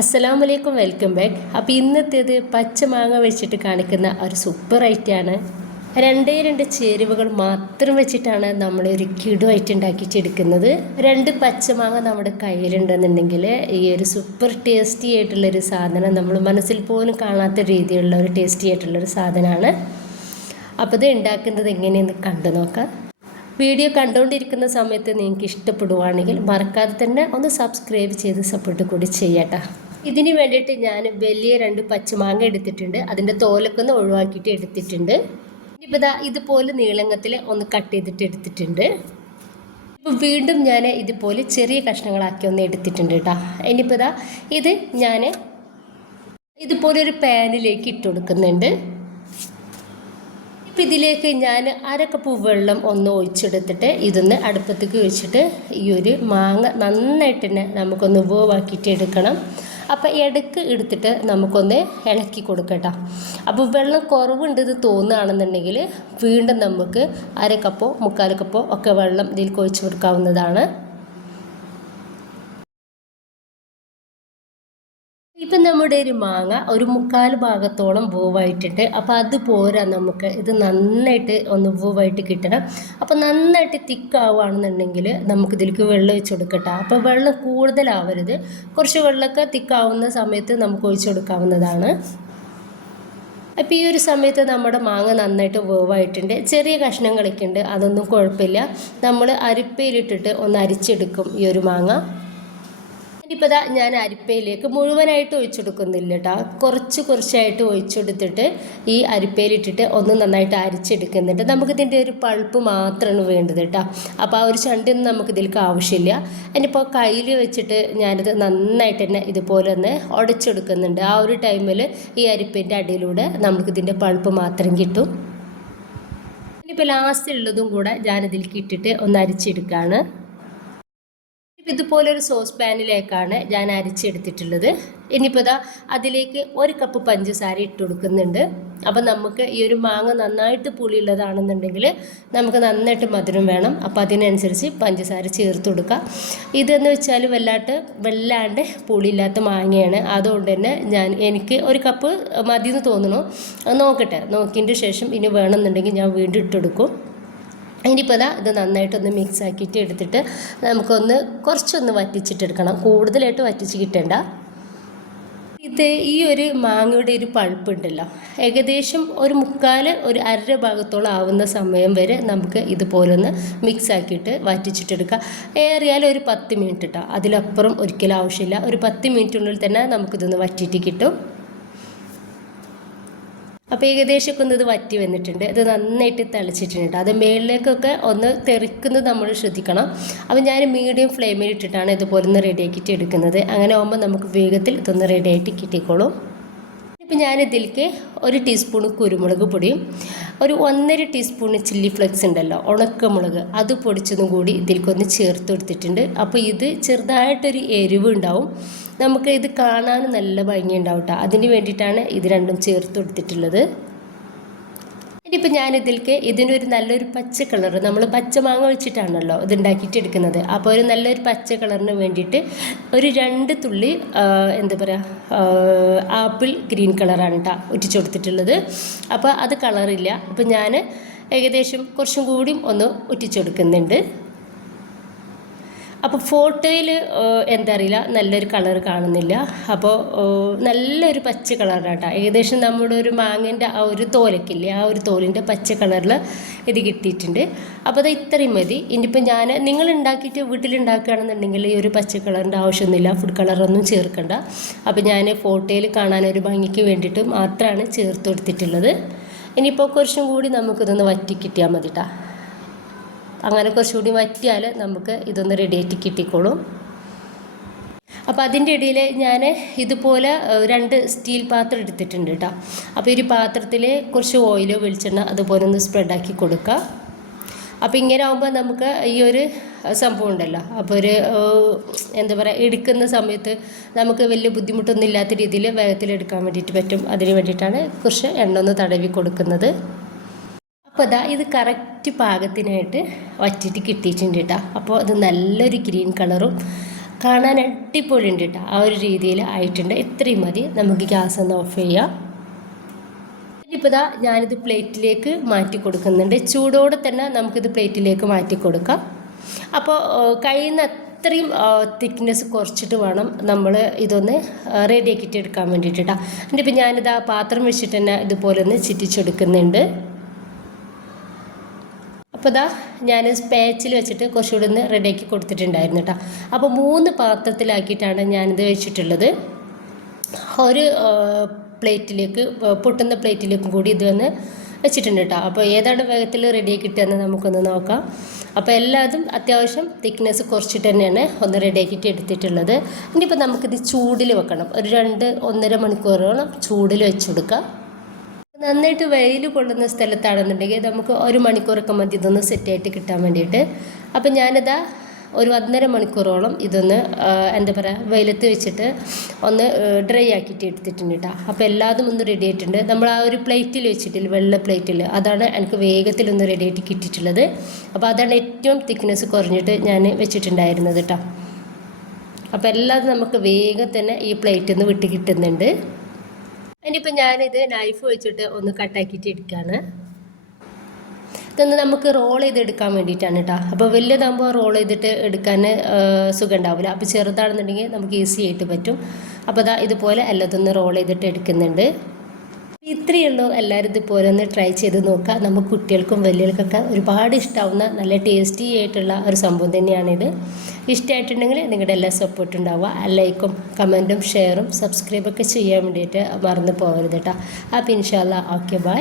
അസ്സലാമു വലൈക്കും welcome back. അപ്പോൾ ഇന്നത്തേത് പച്ചമാങ്ങ വെച്ചിട്ട് കാണിക്കുന്ന ഒരു സൂപ്പർ ഐറ്റാണ് രണ്ടേ രണ്ട് ചേരുവകൾ മാത്രം വെച്ചിട്ടാണ് നമ്മൾ ഒരു കിടുവായിട്ട് ഉണ്ടാക്കിച്ചെടുക്കുന്നത് രണ്ട് പച്ചമാങ്ങ നമ്മുടെ കയ്യിലുണ്ടെന്നുണ്ടെങ്കിൽ ഈ ഒരു സൂപ്പർ ടേസ്റ്റി ആയിട്ടുള്ളൊരു സാധനം നമ്മൾ മനസ്സിൽ പോലും കാണാത്ത രീതിയിലുള്ള ഒരു ടേസ്റ്റി ആയിട്ടുള്ളൊരു സാധനമാണ്. അപ്പോൾ ഇത് ഉണ്ടാക്കുന്നത് എങ്ങനെയെന്ന് കണ്ടു നോക്കാം. വീഡിയോ കണ്ടുകൊണ്ടിരിക്കുന്ന സമയത്ത് നിങ്ങൾക്ക് ഇഷ്ടപ്പെടുവാണെങ്കിൽ മറക്കാതെ തന്നെ ഒന്ന് സബ്സ്ക്രൈബ് ചെയ്ത് സപ്പോർട്ട് കൂടി ചെയ്യട്ടെ. ഇതിന് വേണ്ടിയിട്ട് ഞാൻ വലിയ രണ്ട് പച്ചമാങ്ങ എടുത്തിട്ടുണ്ട്. അതിന്റെ തോലൊക്കെ ഒന്ന് ഒഴിവാക്കിയിട്ട് എടുത്തിട്ടുണ്ട്. ഇനിയിപ്പോൾ ഇതാ ഇതുപോലെ നീളങ്ങത്തിൽ ഒന്ന് കട്ട് ചെയ്തിട്ട് എടുത്തിട്ടുണ്ട്. ഇപ്പോൾ വീണ്ടും ഞാൻ ഇതുപോലെ ചെറിയ കഷ്ണങ്ങളാക്കി ഒന്ന് എടുത്തിട്ടുണ്ട് കേട്ടോ. ഇനിയിപ്പോൾ ഇതാ ഇത് ഞാൻ ഇതുപോലെ ഒരു പാനിലേക്ക് ഇട്ട് കൊടുക്കുന്നുണ്ട്. ഇപ്പം ഇതിലേക്ക് ഞാൻ അര കപ്പ് വെള്ളം ഒന്ന് ഒഴിച്ചെടുത്തിട്ട് ഇതൊന്ന് അടുപ്പത്തേക്ക് വെച്ചിട്ട് ഈ ഒരു മാങ്ങ നന്നായിട്ട് തന്നെ നമുക്കൊന്ന് വേവാക്കിയിട്ട് എടുക്കണം. അപ്പോൾ ഇടയ്ക്ക് എടുത്തിട്ട് നമുക്കൊന്ന് ഇളക്കി കൊടുക്കട്ടോ. അപ്പോൾ വെള്ളം കുറവുണ്ട് ഇത് തോന്നുകയാണെന്നുണ്ടെങ്കിൽ വീണ്ടും നമുക്ക് അര കപ്പോ മുക്കാൽ കപ്പോ ഒക്കെ വെള്ളം ഇതിൽ ഒഴിച്ച് കൊടുക്കാവുന്നതാണ് ഇപ്പം നമ്മുടെ ഒരു മാങ്ങ ഒരു മുക്കാൽ ഭാഗത്തോളം പൂവായിട്ടുണ്ട്. അപ്പോൾ അത് പോരാ നമുക്ക്. ഇത് നന്നായിട്ട് ഒന്ന് പൂവായിട്ട് കിട്ടണം. അപ്പോൾ നന്നായിട്ട് തിക്കാവുകയാണെന്നുണ്ടെങ്കിൽ നമുക്ക് ഇതിലേക്ക് വെള്ളം ഒഴിച്ചു കൊടുക്കട്ടെ. അപ്പോൾ വെള്ളം കൂടുതലാവരുത്. കുറച്ച് വെള്ളമൊക്കെ തിക്കാവുന്ന സമയത്ത് നമുക്ക് ഒഴിച്ചു കൊടുക്കാവുന്നതാണ്. അപ്പോൾ ഈ ഒരു സമയത്ത് നമ്മുടെ മാങ്ങ നന്നായിട്ട് വേവായിട്ടുണ്ട് ചെറിയ കഷ്ണങ്ങളൊക്കെ ഉണ്ട്. അതൊന്നും കുഴപ്പമില്ല. നമ്മൾ അരിപ്പയിലിട്ടിട്ട് ഒന്ന് അരിച്ചെടുക്കും ഈ ഒരു മാങ്ങ. ഇനിയിപ്പോൾ ഇതാ ഞാൻ അരിപ്പയിലേക്ക് മുഴുവനായിട്ട് ഒഴിച്ചെടുക്കുന്നില്ല കേട്ടോ കുറച്ച് കുറച്ചായിട്ട് ഒഴിച്ചെടുത്തിട്ട് ഈ അരിപ്പയിലിട്ടിട്ട് ഒന്ന് നന്നായിട്ട് അരിച്ചെടുക്കുന്നുണ്ട്. നമുക്കിതിന്റെ ഒരു പൾപ്പ് മാത്രമാണ് വേണ്ടത് കേട്ടോ അപ്പോൾ ആ ഒരു ചണ്ടിയൊന്നും നമുക്കിതിലേക്ക് ആവശ്യമില്ല. അതിനിപ്പോൾ കയ്യിൽ വെച്ചിട്ട് ഞാനിത് നന്നായിട്ട് തന്നെ ഇതുപോലെ ഒന്ന് ഉടച്ചെടുക്കുന്നുണ്ട്. ആ ഒരു ടൈമിൽ ഈ അരിപ്പിന്റെ അടിയിലൂടെ നമുക്കിതിന്റെ പൾപ്പ് മാത്രം കിട്ടും. ഇനിയിപ്പോൾ ലാസ്റ്റ് ഉള്ളതും കൂടെ ഞാനിതിലേക്ക് ഇട്ടിട്ട് ഒന്ന് അരിച്ചെടുക്കുകയാണ് ഇതുപോലൊരു സോസ് പാനിലേക്കാണ് ഞാൻ അരിച്ചെടുത്തിട്ടുള്ളത്. ഇനിയിപ്പോൾ ഇതാ അതിലേക്ക് ഒരു കപ്പ് പഞ്ചസാര ഇട്ട് കൊടുക്കുന്നുണ്ട്. അപ്പം നമുക്ക് ഈ ഒരു മാങ്ങ നന്നായിട്ട് പുളിയുള്ളതാണെന്നുണ്ടെങ്കിൽ നമുക്ക് നന്നായിട്ട് മധുരം വേണം. അപ്പോൾ അതിനനുസരിച്ച് പഞ്ചസാര ചേർത്ത് കൊടുക്കുക ഇതെന്ന് വെച്ചാൽ വല്ലാട്ട് വല്ലാണ്ട് പുളിയില്ലാത്ത മാങ്ങയാണ്. അതുകൊണ്ട് തന്നെ ഞാൻ എനിക്ക് ഒരു കപ്പ് മതി എന്ന് തോന്നുന്നു നോക്കട്ടെ. നോക്കിയതിന്റെ ശേഷം ഇനി വേണമെന്നുണ്ടെങ്കിൽ ഞാൻ വീണ്ടും ഇട്ടെടുക്കും ഇനിയിപ്പോൾ ഇതാ ഇത് നന്നായിട്ടൊന്ന് മിക്സ് ആക്കിയിട്ട് എടുത്തിട്ട് നമുക്കൊന്ന് കുറച്ചൊന്ന് വറ്റിച്ചിട്ടെടുക്കണം. കൂടുതലായിട്ട് വറ്റിച്ച് കിട്ടേണ്ട. ഇത് ഈ ഒരു മാങ്ങയുടെ ഒരു പൾപ്പ് ഉണ്ടല്ലോ ഏകദേശം ഒരു മുക്കാൽ ഒരു അര ഭാഗത്തോളം ആവുന്ന സമയം വരെ നമുക്ക് ഇതുപോലൊന്ന് മിക്സ് ആക്കിയിട്ട് വറ്റിച്ചിട്ടെടുക്കുക ഏറിയാൽ ഒരു പത്ത് മിനിറ്റ് ഇട്ടാൽ അതിലപ്പുറം ഒരിക്കലും ആവശ്യമില്ല. ഒരു പത്ത് മിനിറ്റിനുള്ളിൽ തന്നെ നമുക്കിതൊന്ന് വറ്റിയിട്ട് കിട്ടും. അപ്പോൾ ഏകദേശമൊക്കെ ഒന്ന് ഇത് വറ്റി വന്നിട്ടുണ്ട്. ഇത് നന്നായിട്ട് തിളച്ചിട്ടുണ്ട് അത് മേളിലേക്കൊക്കെ ഒന്ന് തെറിക്കുന്നത് നമ്മൾ ശ്രദ്ധിക്കണം. അപ്പോൾ ഞാൻ മീഡിയം ഫ്ലെയിമിൽ ഇട്ടിട്ടാണ് ഇതുപോലെ ഒന്ന് റെഡിയാക്കിയിട്ട് എടുക്കുന്നത്. അങ്ങനെ ആകുമ്പോൾ നമുക്ക് വേഗത്തിൽ ഇതൊന്ന് റെഡിയായിട്ട് കിട്ടിക്കോളും. ഇപ്പം ഞാനിതിലേക്ക് ഒരു ടീസ്പൂൺ കുരുമുളക് പൊടിയും ഒരു ഒന്നര ടീസ്പൂൺ ചില്ലി ഫ്ലെക്സ് ഉണ്ടല്ലോ ഉണക്കമുളക് അത് പൊടിച്ചതും കൂടി ഇതിലേക്കൊന്ന് ചേർത്ത് കൊടുത്തിട്ടുണ്ട്. അപ്പോൾ ഇത് ചെറുതായിട്ടൊരു എരിവ് ഉണ്ടാവും. നമുക്ക് ഇത് കാണാൻ നല്ല ഭംഗി ഉണ്ടാവും കേട്ടോ അതിന് വേണ്ടിയിട്ടാണ് ഇത് രണ്ടും ചേർത്ത് കൊടുത്തിട്ടുള്ളത്. ഇനിയിപ്പോൾ ഞാനിതിലേക്ക് ഇതിനൊരു നല്ലൊരു പച്ച കളർ നമ്മൾ പച്ച മാങ്ങ വെച്ചിട്ടാണല്ലോ ഇത് ഉണ്ടാക്കിയിട്ട് എടുക്കുന്നത്. അപ്പോൾ ഒരു നല്ലൊരു പച്ച കളറിന് വേണ്ടിയിട്ട് ഒരു രണ്ട് തുള്ളി എന്താ പറയുക ആപ്പിൾ ഗ്രീൻ കളറാണ് കേട്ടോ ഒറ്റിച്ചു കൊടുത്തിട്ടുള്ളത്. അപ്പോൾ അത് കളറില്ല. അപ്പോൾ ഞാൻ ഏകദേശം കുറച്ചും കൂടിയും ഒന്ന് ഒറ്റിച്ചു കൊടുക്കുന്നുണ്ട്. അപ്പോൾ ഫോട്ടോയിൽ എന്താ അറിയില്ല നല്ലൊരു കളർ കാണുന്നില്ല. അപ്പോൾ നല്ലൊരു പച്ച കളറാണ് കളറാട്ടോ ഏകദേശം നമ്മുടെ ഒരു മാങ്ങേന്റെ ആ ഒരു തോലക്കില്ലേ ആ ഒരു തോലിന്റെ പച്ച കളറിൽ ഇത് കിട്ടിയിട്ടുണ്ട്. അപ്പോൾ അത് ഇത്രയും മതി. ഇനിയിപ്പോൾ ഞാൻ നിങ്ങൾ ഉണ്ടാക്കിയിട്ട് വീട്ടിലുണ്ടാക്കുകയാണെന്നുണ്ടെങ്കിൽ ഈ ഒരു പച്ച കളറിന്റെ ആവശ്യമൊന്നുമില്ല ഫുഡ് കളറൊന്നും ചേർക്കണ്ട. അപ്പോൾ ഞാൻ ഫോട്ടോയിൽ ഒരു ഭംഗിക്ക് വേണ്ടിയിട്ട് മാത്രമാണ് ചേർത്ത് കൊടുത്തിട്ടുള്ളത്. ഇനിയിപ്പോൾ കുറച്ചും കൂടി നമുക്കിതൊന്ന് വറ്റി കിട്ടിയാൽ മതി കേട്ടോ അങ്ങനെ കുറച്ചുകൂടി വറ്റിയാൽ നമുക്ക് ഇതൊന്ന് റെഡിയായിട്ട് കിട്ടിക്കോളും. അപ്പോൾ അതിന്റെ ഇടയിൽ ഞാൻ ഇതുപോലെ രണ്ട് സ്റ്റീൽ പാത്രം എടുത്തിട്ടുണ്ട് കേട്ടോ അപ്പോൾ ഈ പാത്രത്തിൽ കുറച്ച് ഓയിലോ വെളിച്ചെണ്ണ അതുപോലെ ഒന്ന് സ്പ്രെഡാക്കി കൊടുക്കുക അപ്പോൾ ഇങ്ങനെ ആകുമ്പോൾ നമുക്ക് ഈ ഒരു സംഭവം ഉണ്ടല്ലോ. അപ്പോൾ ഒരു എന്താ പറയുക എടുക്കുന്ന സമയത്ത് നമുക്ക് വലിയ ബുദ്ധിമുട്ടൊന്നും ഇല്ലാത്ത രീതിയിൽ വേഗത്തിൽ എടുക്കാൻ വേണ്ടിയിട്ട് പറ്റും. അതിന് വേണ്ടിയിട്ടാണ് കുറച്ച് എണ്ണ ഒന്ന് തടവി കൊടുക്കുന്നത്. അപ്പോൾ ഇതാ ഇത് കറക്റ്റ് പാകത്തിനായിട്ട് വറ്റിയിട്ട് കിട്ടിയിട്ടുണ്ട് കേട്ടോ അപ്പോൾ അത് നല്ലൊരു ഗ്രീൻ കളറും കാണാൻ അടിപൊളി ഉണ്ട് കേട്ടോ ആ ഒരു രീതിയിൽ ആയിട്ടുണ്ട്. ഇത്രയും മതി. നമുക്ക് ഗ്യാസ് ഒന്ന് ഓഫ് ചെയ്യാം. ഇപ്പോൾ ഇതാ ഞാനിത് പ്ലേറ്റിലേക്ക് മാറ്റി കൊടുക്കുന്നുണ്ട്. ചൂടോടെ തന്നെ നമുക്കിത് പ്ലേറ്റിലേക്ക് മാറ്റി കൊടുക്കാം. അപ്പോൾ കഴിയുന്ന അത്രയും തിക്നെസ് കുറച്ചിട്ട് വേണം നമ്മൾ ഇതൊന്ന് റെഡിയാക്കിയിട്ട് എടുക്കാൻ വേണ്ടിയിട്ടാണ് എന്നിട്ട് ഇപ്പോൾ ഞാനിത് ആ പാത്രം വെച്ചിട്ട് തന്നെ ഇതുപോലെ ഒന്ന് ചിറ്റിച്ചെടുക്കുന്നുണ്ട്. അപ്പോൾ ഇതാ ഞാൻ സ്പാച്ചിൽ വെച്ചിട്ട് കുറച്ചുകൂടെ ഒന്ന് റെഡിയാക്കി കൊടുത്തിട്ടുണ്ടായിരുന്നു കേട്ടോ അപ്പോൾ മൂന്ന് പാത്രത്തിലാക്കിയിട്ടാണ് ഞാനിത് വെച്ചിട്ടുള്ളത്. ഒരു പ്ലേറ്റിലേക്ക് പൊട്ടുന്ന പ്ലേറ്റിലേക്കും കൂടി ഇത് വന്ന് വെച്ചിട്ടുണ്ട് കേട്ടോ അപ്പോൾ ഏതാണ് വേഗത്തിൽ റെഡിയാക്കി കിട്ടുകയെന്ന് നമുക്കൊന്ന് നോക്കാം. അപ്പോൾ എല്ലാതും അത്യാവശ്യം തിക്നെസ് കുറച്ചിട്ട് തന്നെയാണ് ഒന്ന് റെഡിയാക്കിയിട്ട് എടുത്തിട്ടുള്ളത്. ഇനിയിപ്പോൾ നമുക്കിത് ചൂടിൽ വെക്കണം. ഒരു രണ്ട് ഒന്നര മണിക്കൂറോളം ചൂടിൽ വെച്ച് കൊടുക്കാം. നന്നായിട്ട് വെയിൽ കൊള്ളുന്ന സ്ഥലത്താണെന്നുണ്ടെങ്കിൽ നമുക്ക് ഒരു മണിക്കൂറൊക്കെ മതി ഇതൊന്ന് സെറ്റായിട്ട് കിട്ടാൻ വേണ്ടിയിട്ട്. അപ്പം ഞാനിതാ ഒരു ഒന്നര മണിക്കൂറോളം ഇതൊന്ന് എന്താ പറയുക വെയിലത്ത് വെച്ചിട്ട് ഒന്ന് ഡ്രൈ ആക്കിയിട്ട് എടുത്തിട്ടുണ്ട് കേട്ടോ. അപ്പോൾ എല്ലാതും ഒന്ന് റെഡി ആയിട്ടുണ്ട്. നമ്മൾ ആ ഒരു പ്ലേറ്റിൽ വെച്ചിട്ടില്ല വെള്ള പ്ലേറ്റിൽ. അതാണ് എനിക്ക് വേഗത്തിലൊന്ന് റെഡി ആയിട്ട് കിട്ടിയിട്ടുള്ളത്. അപ്പോൾ അതാണ് ഏറ്റവും തിക്നെസ് കുറഞ്ഞിട്ട് ഞാൻ വെച്ചിട്ടുണ്ടായിരുന്നത് കേട്ടോ. അപ്പോൾ എല്ലാതും നമുക്ക് വേഗം തന്നെ ഈ പ്ലേറ്റിൽ നിന്ന് വിട്ട് കിട്ടുന്നുണ്ട്. ഇനിയിപ്പോൾ ഞാനിത് നൈഫ് വെച്ചിട്ട് ഒന്ന് കട്ടാക്കിയിട്ട് എടുക്കുകയാണ് ഇതൊന്ന് നമുക്ക് റോൾ ചെയ്തെടുക്കാൻ വേണ്ടിയിട്ടാണ് കേട്ടോ അപ്പോൾ വലിയതാകുമ്പോൾ റോൾ ചെയ്തിട്ട് എടുക്കാൻ സുഖം ഉണ്ടാവില്ല അപ്പോൾ ചെറുതാണെന്നുണ്ടെങ്കിൽ നമുക്ക് ഈസി ആയിട്ട് പറ്റും. അപ്പോൾ അതാ ഇതുപോലെ എല്ലാതൊന്ന് റോൾ ചെയ്തിട്ട് എടുക്കുന്നുണ്ട്. ഇത്രയേ ഉള്ളൂ എല്ലാവരും ഇതുപോലെ ഒന്ന് ട്രൈ ചെയ്ത് നോക്കുക നമുക്ക് കുട്ടികൾക്കും വലിയവർക്കൊക്കെ ഒരുപാട് ഇഷ്ടമാവുന്ന നല്ല ടേസ്റ്റി ആയിട്ടുള്ള ഒരു സംഭവം തന്നെയാണിത്. ഇഷ്ടമായിട്ടുണ്ടെങ്കിൽ നിങ്ങളുടെ എല്ലാ സപ്പോർട്ട് ഉണ്ടാവുക. ലൈക്കും കമന്റും ഷെയറും സബ്സ്ക്രൈബൊക്കെ ചെയ്യാൻ വേണ്ടിയിട്ട് മറന്നു പോകരുത് കേട്ടോ. അപ്പോൾ ഇൻഷാല്ല ഓക്കെ ബൈ